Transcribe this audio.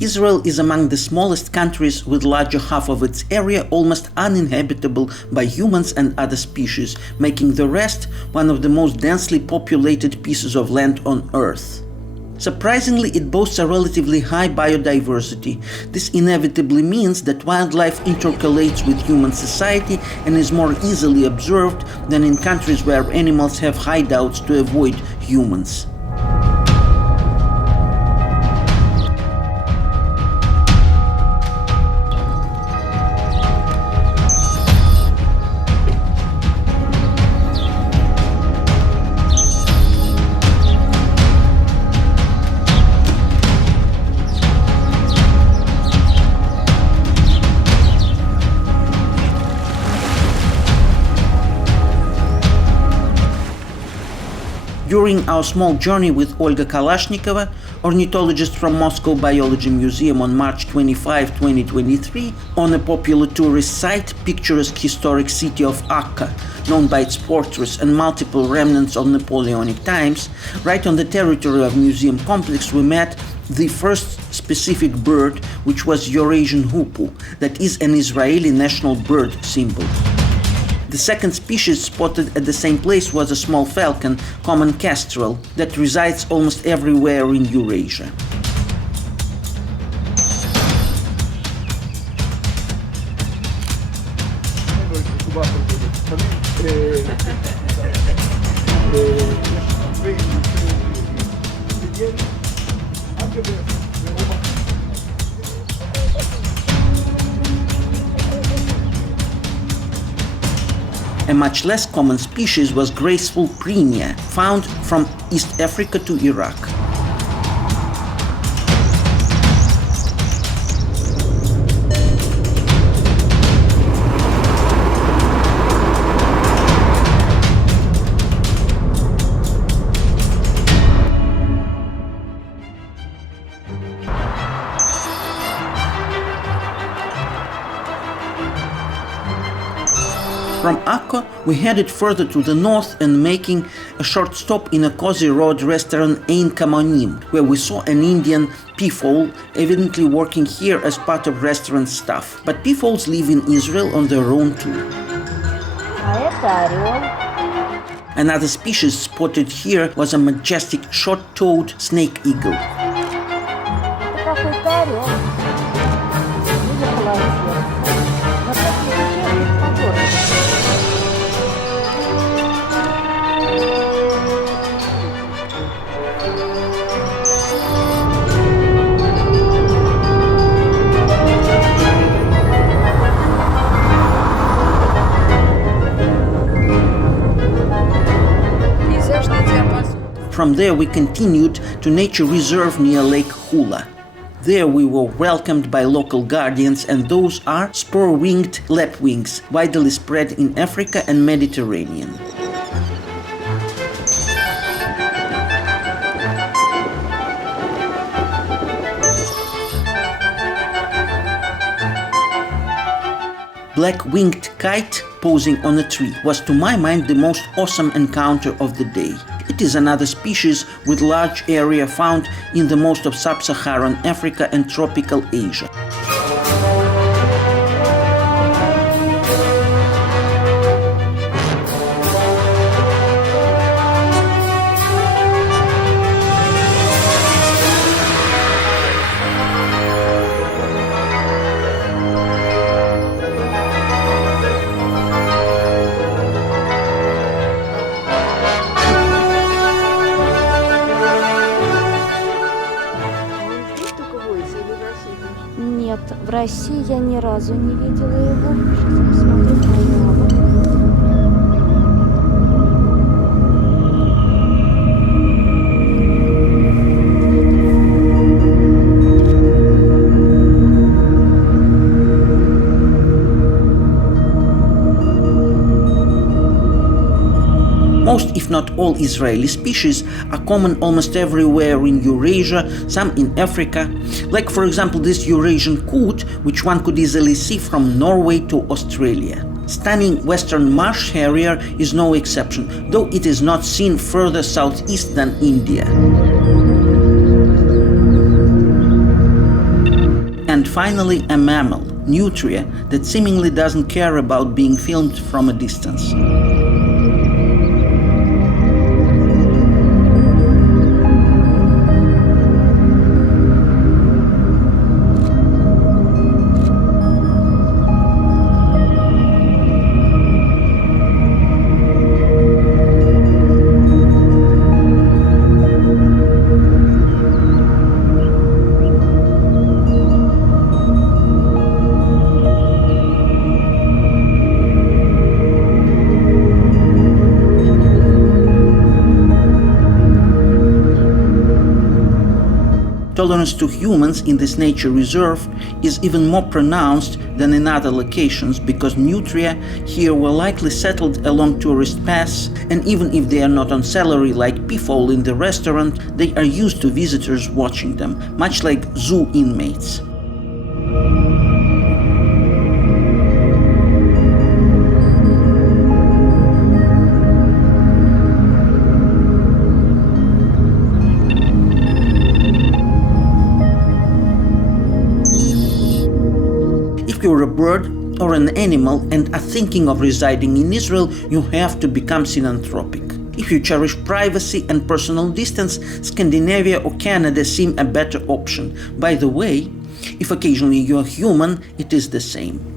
Israel is among the smallest countries, with larger half of its area almost uninhabitable by humans and other species, making the rest one of the most densely populated pieces of land on Earth. Surprisingly, it boasts a relatively high biodiversity. This inevitably means that wildlife intercalates with human society and is more easily observed than in countries where animals have hideouts to avoid humans. During our small journey with Olga Kalashnikova, ornithologist from Moscow Biology Museum, on March 25, 2023, on a popular tourist site, picturesque historic city of Acre, known by its fortress and multiple remnants of Napoleonic times, right on the territory of museum complex, we met the first specific bird, which was Eurasian hoopoe, that is an Israeli national bird symbol. The second species spotted at the same place was a small falcon, common kestrel, that resides almost everywhere in Eurasia. A much less common species was graceful Prinia, found from East Africa to Iraq. From Akko, we headed further to the north and making a short stop in a cozy road restaurant in Camonim, where we saw an Indian peafowl evidently working here as part of restaurant staff. But peafowls live in Israel on their own too. Another species spotted here was a majestic short-toed snake eagle. From there we continued to nature reserve near Lake Hula. There we were welcomed by local guardians, and those are spur-winged lapwings, widely spread in Africa and Mediterranean. Black-winged kite posing on a tree was, to my mind, the most awesome encounter of the day. It is another species with large area found in the most of sub-Saharan Africa and tropical Asia. Нет, в России я ни разу не видела его. Сейчас я посмотрю прямо. Most, if not all, Israeli species are common almost everywhere in Eurasia, some in Africa, like for example this Eurasian coot, which one could easily see from Norway to Australia. Stunning western marsh harrier is no exception, though it is not seen further southeast than India. finally, a mammal, Nutria, that seemingly doesn't care about being filmed from a distance. Tolerance to humans in this nature reserve is even more pronounced than in other locations because nutria here were likely settled along tourist paths, and even if they are not on salary like people in the restaurant, they are used to visitors watching them, much like zoo inmates. If you're a bird or an animal and are thinking of residing in Israel, you have to become synanthropic. If you cherish privacy and personal distance, Scandinavia or Canada seem a better option. By the way, if occasionally you're human, it is the same.